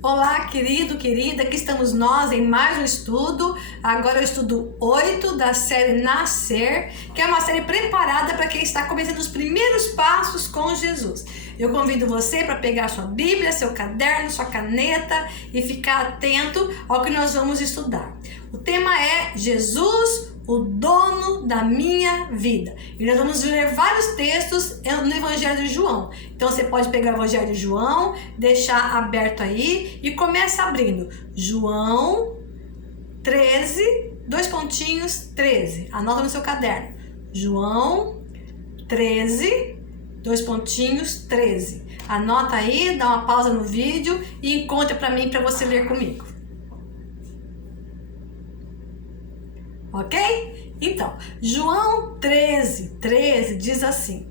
Olá, querido, querida, aqui estamos nós em mais um estudo. Agora é o estudo 8 da série Nascer, que é uma série preparada para quem está começando os primeiros passos com Jesus. Eu convido você para pegar sua Bíblia, seu caderno, sua caneta e ficar atento ao que nós vamos estudar. O tema é Jesus, o dono da minha vida. E nós vamos ler vários textos no Evangelho de João. Então você pode pegar o Evangelho de João, deixar aberto aí e começa abrindo. João 13, 13. Anota no seu caderno. João 13, 13. Anota aí, dá uma pausa no vídeo e encontra para mim para você ler comigo. Ok? Então, João 13 diz assim: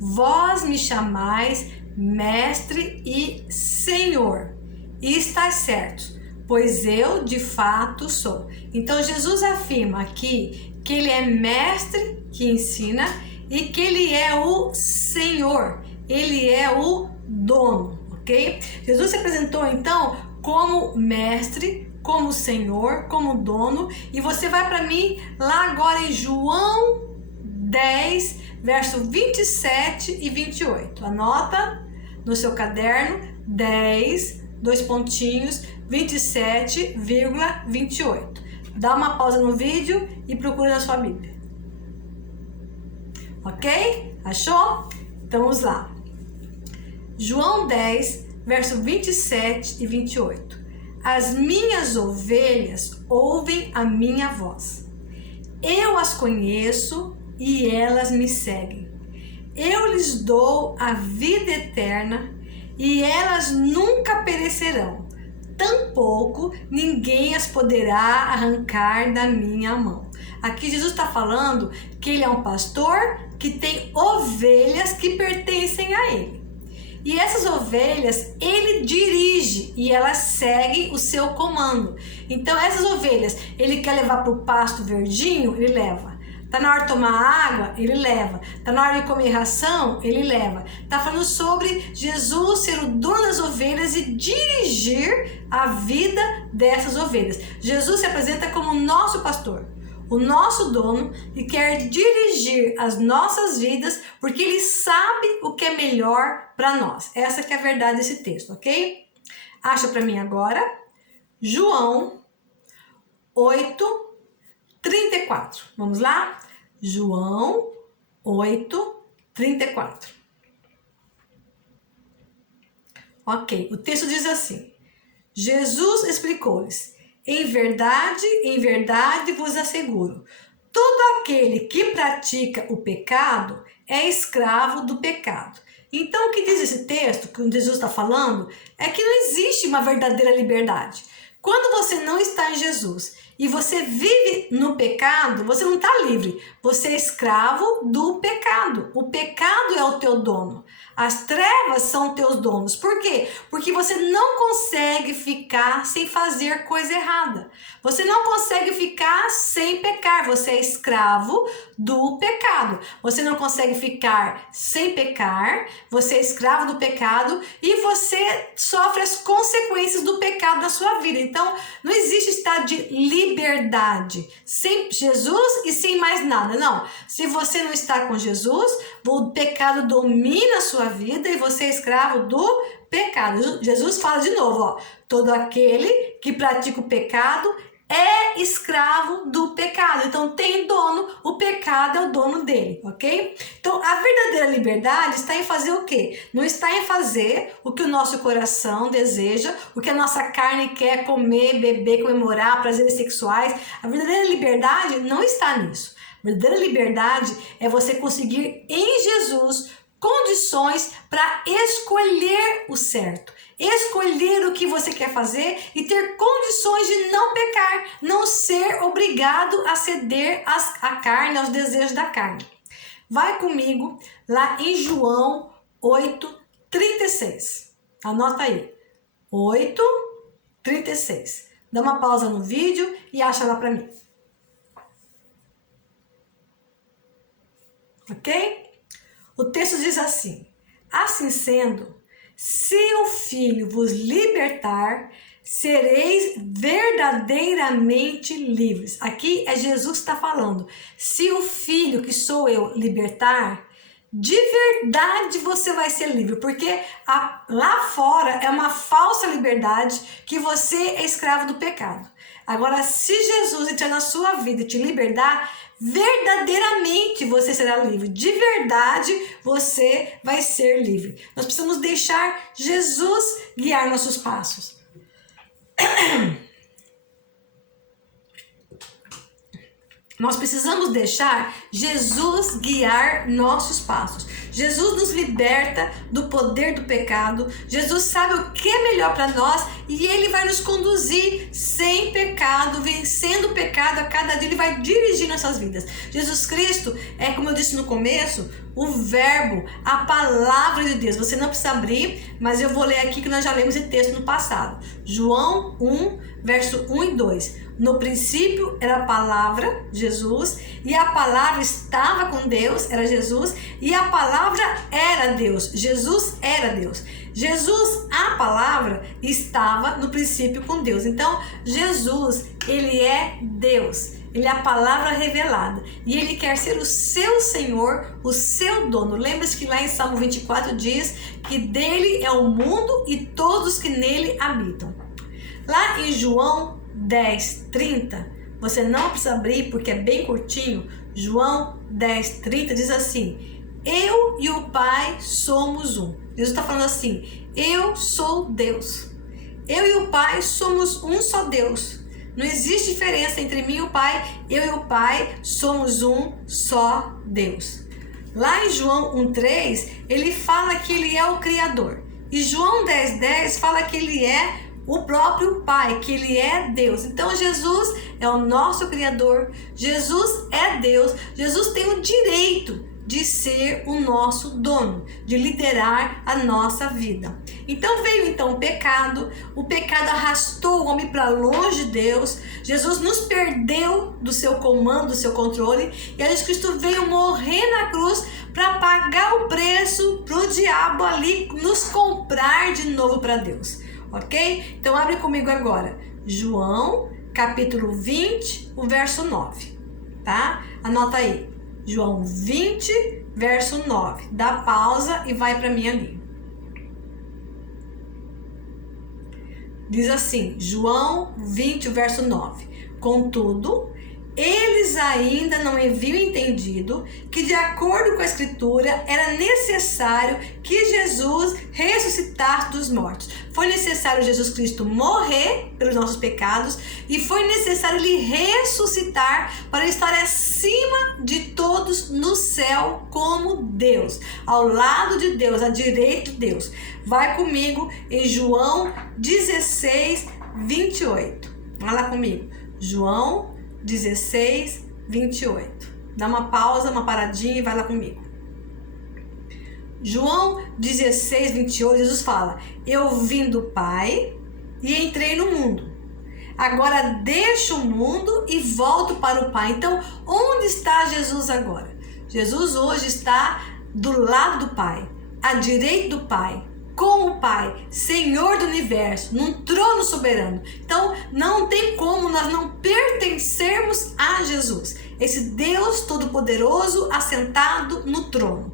Vós me chamais mestre e senhor, e estáis certos, pois eu de fato sou. Então, Jesus afirma aqui que ele é mestre que ensina e que ele é o senhor, ele é o dono, ok? Jesus se apresentou então como mestre, como Senhor, como dono, e você vai para mim lá agora em João 10, verso 27 e 28. Anota no seu caderno 10, 27,28. Dá uma pausa no vídeo e procura na sua Bíblia. Ok? Achou? Então vamos lá. João 10, verso 27 e 28. As minhas ovelhas ouvem a minha voz. Eu as conheço e elas me seguem. Eu lhes dou a vida eterna e elas nunca perecerão. Tampouco ninguém as poderá arrancar da minha mão. Aqui Jesus está falando que ele é um pastor que tem ovelhas que pertencem a ele. E essas ovelhas ele dirige e elas seguem o seu comando. Então essas ovelhas, ele quer levar para o pasto verdinho, ele leva. Tá na hora de tomar água, ele leva. Tá na hora de comer ração, ele leva. Tá falando sobre Jesus ser o dono das ovelhas e dirigir a vida dessas ovelhas. Jesus se apresenta como nosso pastor, o nosso dono, e quer dirigir as nossas vidas porque ele sabe o que é melhor para nós. Essa que é a verdade desse texto, ok? Acha para mim agora João 8, 34. Vamos lá? João 8, 34. Ok, o texto diz assim: Jesus explicou-lhes: em verdade vos asseguro, todo aquele que pratica o pecado é escravo do pecado. Então, o que diz esse texto, que Jesus está falando, é que não existe uma verdadeira liberdade. Quando você não está em Jesus e você vive no pecado, você não está livre. Você é escravo do pecado. O pecado é o teu dono. As trevas são teus donos. Por quê? Porque você não consegue ficar sem fazer coisa errada. Você não consegue ficar sem pecar. Você é escravo do pecado. Você não consegue ficar sem pecar. Você é escravo do pecado e você sofre as consequências do pecado na sua vida. Então, não existe estado de liberdade sem Jesus e sem mais nada. Não. Se você não está com Jesus, o pecado domina a sua vida e você é escravo do pecado. Jesus fala de novo, ó, todo aquele que pratica o pecado é escravo do pecado. Então tem dono, o pecado é o dono dele, ok? Então a verdadeira liberdade está em fazer o quê? Não está em fazer o que o nosso coração deseja, o que a nossa carne quer comer, beber, comemorar, prazeres sexuais. A verdadeira liberdade não está nisso. A verdadeira liberdade é você conseguir em Jesus condições para escolher o certo, escolher o que você quer fazer e ter condições de não pecar, não ser obrigado a ceder à carne, aos desejos da carne. Vai comigo lá em João 8, 36. Anota aí. 8, 36. Dá uma pausa no vídeo e acha lá para mim. Ok? O texto diz assim: assim sendo, Se o Filho vos libertar, sereis verdadeiramente livres. Aqui é Jesus que está falando. Se o Filho, que sou eu, libertar, de verdade você vai ser livre, porque lá fora é uma falsa liberdade que você é escravo do pecado. Agora, se Jesus entrar na sua vida e te libertar, verdadeiramente você será livre. De verdade você vai ser livre. Nós precisamos deixar Jesus guiar nossos passos. Nós precisamos deixar Jesus guiar nossos passos. Jesus nos liberta do poder do pecado. Jesus sabe o que é melhor para nós e Ele vai nos conduzir sem pecado, vencendo o pecado a cada dia. Ele vai dirigir nossas vidas. Jesus Cristo é, como eu disse no começo, o verbo, a palavra de Deus. Você não precisa abrir, mas eu vou ler aqui que nós já lemos esse texto no passado. João 1, verso 1 e 2. No princípio era a palavra, Jesus, e a palavra estava com Deus, era Jesus, e a palavra era Deus. Jesus era Deus. Jesus, a palavra, estava no princípio com Deus. Então, Jesus, Ele é Deus. Ele é a palavra revelada. E Ele quer ser o seu Senhor, o seu dono. Lembra-se que lá em Salmo 24 diz que dele é o mundo e todos que nele habitam. Lá em João 10, 30, você não precisa abrir porque é bem curtinho. João 10, 30 diz assim: eu e o Pai somos um. Jesus está falando assim: eu sou Deus. Eu e o Pai somos um só Deus. Não existe diferença entre mim e o Pai. Eu e o Pai somos um só Deus. Lá em João 1,3, ele fala que ele é o Criador. E João 10,10 fala que ele é o próprio Pai, que Ele é Deus. Então Jesus é o nosso Criador, Jesus é Deus, Jesus tem o direito de ser o nosso dono, de liderar a nossa vida. Então veio o pecado arrastou o homem para longe de Deus, Jesus nos perdeu do seu comando, do seu controle, e Jesus Cristo veio morrer na cruz para pagar o preço para o diabo ali nos comprar de novo para Deus. Ok? Então abre comigo agora, João, capítulo 20, o verso 9, tá? Anota aí, João 20, verso 9. Dá pausa e vai para mim ali. Diz assim, João 20, verso 9. Contudo, eles ainda não haviam entendido que, de acordo com a Escritura, era necessário que Jesus ressuscitasse dos mortos. Foi necessário Jesus Cristo morrer pelos nossos pecados e foi necessário Ele ressuscitar para estar acima de todos no céu como Deus, ao lado de Deus, à direita de Deus. Vai comigo em João 16, 28. Vai lá comigo. João 16, 28. Dá uma pausa, uma paradinha e vai lá comigo. João 16, 28, Jesus fala: eu vim do Pai e entrei no mundo. Agora deixo o mundo e volto para o Pai. Então, onde está Jesus agora? Jesus hoje está do lado do Pai, à direita do Pai, com o Pai, Senhor do universo, num trono soberano. Então, não tem como nós não pertencermos a Jesus, esse Deus Todo-Poderoso assentado no trono.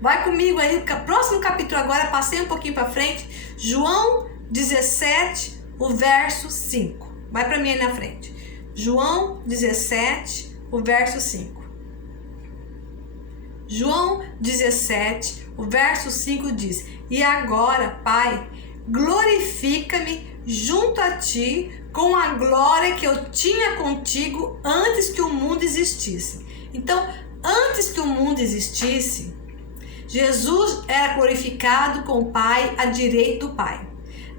Vai comigo aí, o próximo capítulo agora, passei um pouquinho para frente, João 17, o verso 5. Vai para mim aí na frente. João 17, o verso 5. João 17, o verso 5 diz: e agora, Pai, glorifica-me junto a Ti com a glória que eu tinha contigo antes que o mundo existisse. Então, antes que o mundo existisse, Jesus era glorificado com o Pai, à direita do Pai.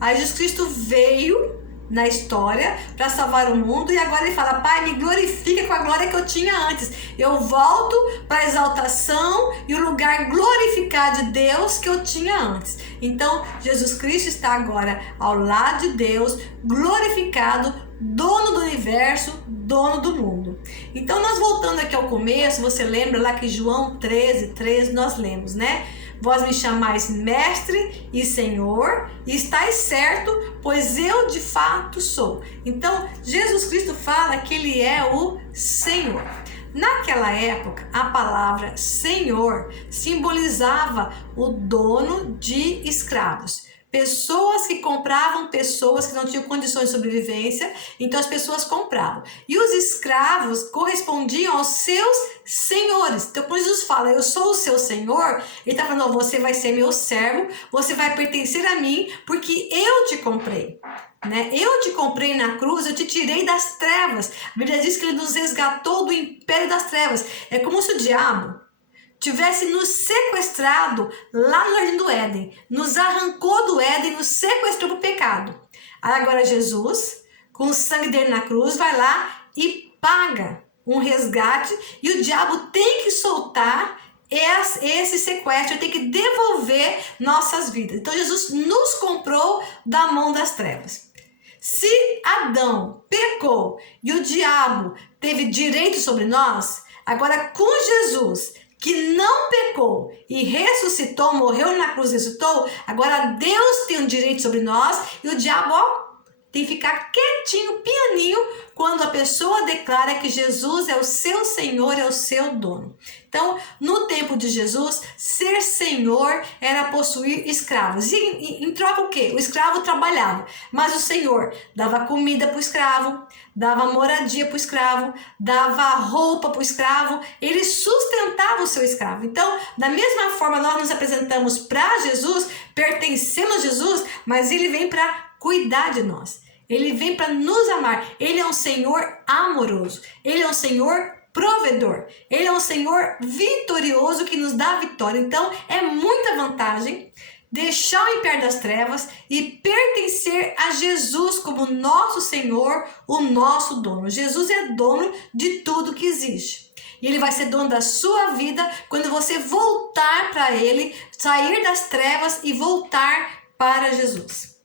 Aí Jesus Cristo veio na história para salvar o mundo e agora ele fala: Pai, me glorifica com a glória que eu tinha antes. Eu volto para a exaltação e o lugar glorificado de Deus que eu tinha antes. Então Jesus Cristo está agora ao lado de Deus, glorificado, dono do universo, dono do mundo. Então nós voltando aqui ao começo, você lembra lá que João 13, 13 nós lemos, né? Vós me chamais mestre e senhor, e estáis certo, pois eu de fato sou. Então, Jesus Cristo fala que ele é o Senhor. Naquela época, a palavra Senhor simbolizava o dono de escravos. Pessoas que compravam pessoas que não tinham condições de sobrevivência, então as pessoas compravam. E os escravos correspondiam aos seus senhores. Então, quando Jesus fala, eu sou o seu senhor, ele está falando, você vai ser meu servo, você vai pertencer a mim, porque eu te comprei. Né? Eu te comprei na cruz, eu te tirei das trevas. A Bíblia diz que ele nos resgatou do império das trevas. É como se o diabo tivesse nos sequestrado lá no Jardim do Éden, nos arrancou do Éden, nos sequestrou para o pecado. Aí agora Jesus, com o sangue dele na cruz, vai lá e paga um resgate, e o diabo tem que soltar esse sequestro, tem que devolver nossas vidas. Então Jesus nos comprou da mão das trevas. Se Adão pecou e o diabo teve direito sobre nós, agora com Jesus, que não pecou e ressuscitou, morreu na cruz e ressuscitou, agora Deus tem um direito sobre nós e o diabo, tem que ficar quietinho, pianinho, quando a pessoa declara que Jesus é o seu Senhor, é o seu dono. Então, no tempo de Jesus, ser Senhor era possuir escravos. E em troca o quê? O escravo trabalhava, mas o Senhor dava comida para o escravo, dava moradia para o escravo, dava roupa para o escravo, ele sustentava o seu escravo. Então, da mesma forma, nós nos apresentamos para Jesus, pertencemos a Jesus, mas ele vem para cuidar de nós. Ele vem para nos amar. Ele é um Senhor amoroso. Ele é um Senhor provedor. Ele é um Senhor vitorioso que nos dá vitória. Então, é muita vantagem deixar o império das trevas e pertencer a Jesus como nosso Senhor, o nosso dono. Jesus é dono de tudo que existe. E ele vai ser dono da sua vida quando você voltar para ele, sair das trevas e voltar para Jesus.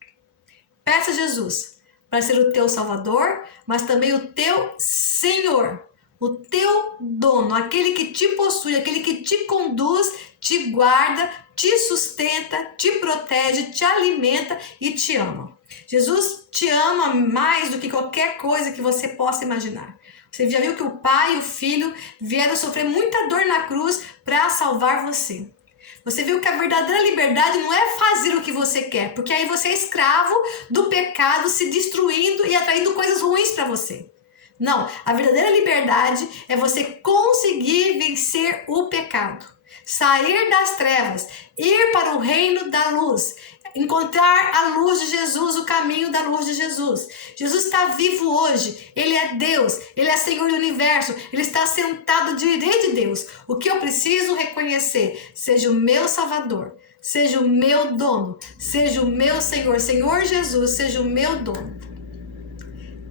Peça a Jesus para ser o teu Salvador, mas também o teu Senhor, o teu dono, aquele que te possui, aquele que te conduz, te guarda, te sustenta, te protege, te alimenta e te ama. Jesus te ama mais do que qualquer coisa que você possa imaginar. Você já viu que o Pai e o Filho vieram sofrer muita dor na cruz para salvar você. Você viu que a verdadeira liberdade não é fazer o que você quer, porque aí você é escravo do pecado, se destruindo e atraindo coisas ruins para você. Não, a verdadeira liberdade é você conseguir vencer o pecado, sair das trevas, ir para o reino da luz, encontrar a luz de Jesus, o caminho da luz de Jesus. Jesus está vivo hoje, ele é Deus, ele é Senhor do universo, ele está sentado à direita de Deus. O que eu preciso reconhecer? Seja o meu Salvador, seja o meu dono, seja o meu Senhor, Senhor Jesus, seja o meu dono.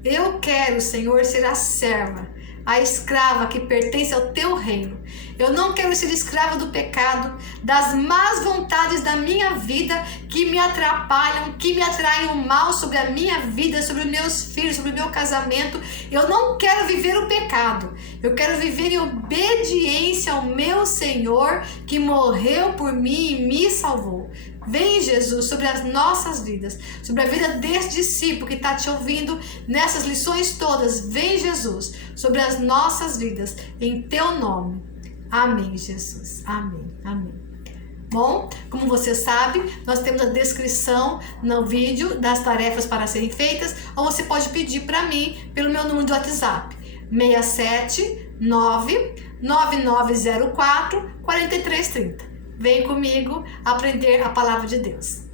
Eu quero, Senhor, ser a serva, a escrava que pertence ao teu reino. Eu não quero ser escrava do pecado, das más vontades da minha vida que me atrapalham, que me atraem o mal sobre a minha vida, sobre os meus filhos, sobre o meu casamento. Eu não quero viver o pecado. Eu quero viver em obediência ao meu Senhor que morreu por mim e me salvou. Vem, Jesus, sobre as nossas vidas, sobre a vida desse discípulo que está te ouvindo nessas lições todas. Vem, Jesus, sobre as nossas vidas, em teu nome. Amém, Jesus. Amém. Amém. Bom, como você sabe, nós temos a descrição no vídeo das tarefas para serem feitas, ou você pode pedir para mim pelo meu número do WhatsApp, 679-9904-4330. Vem comigo aprender a palavra de Deus.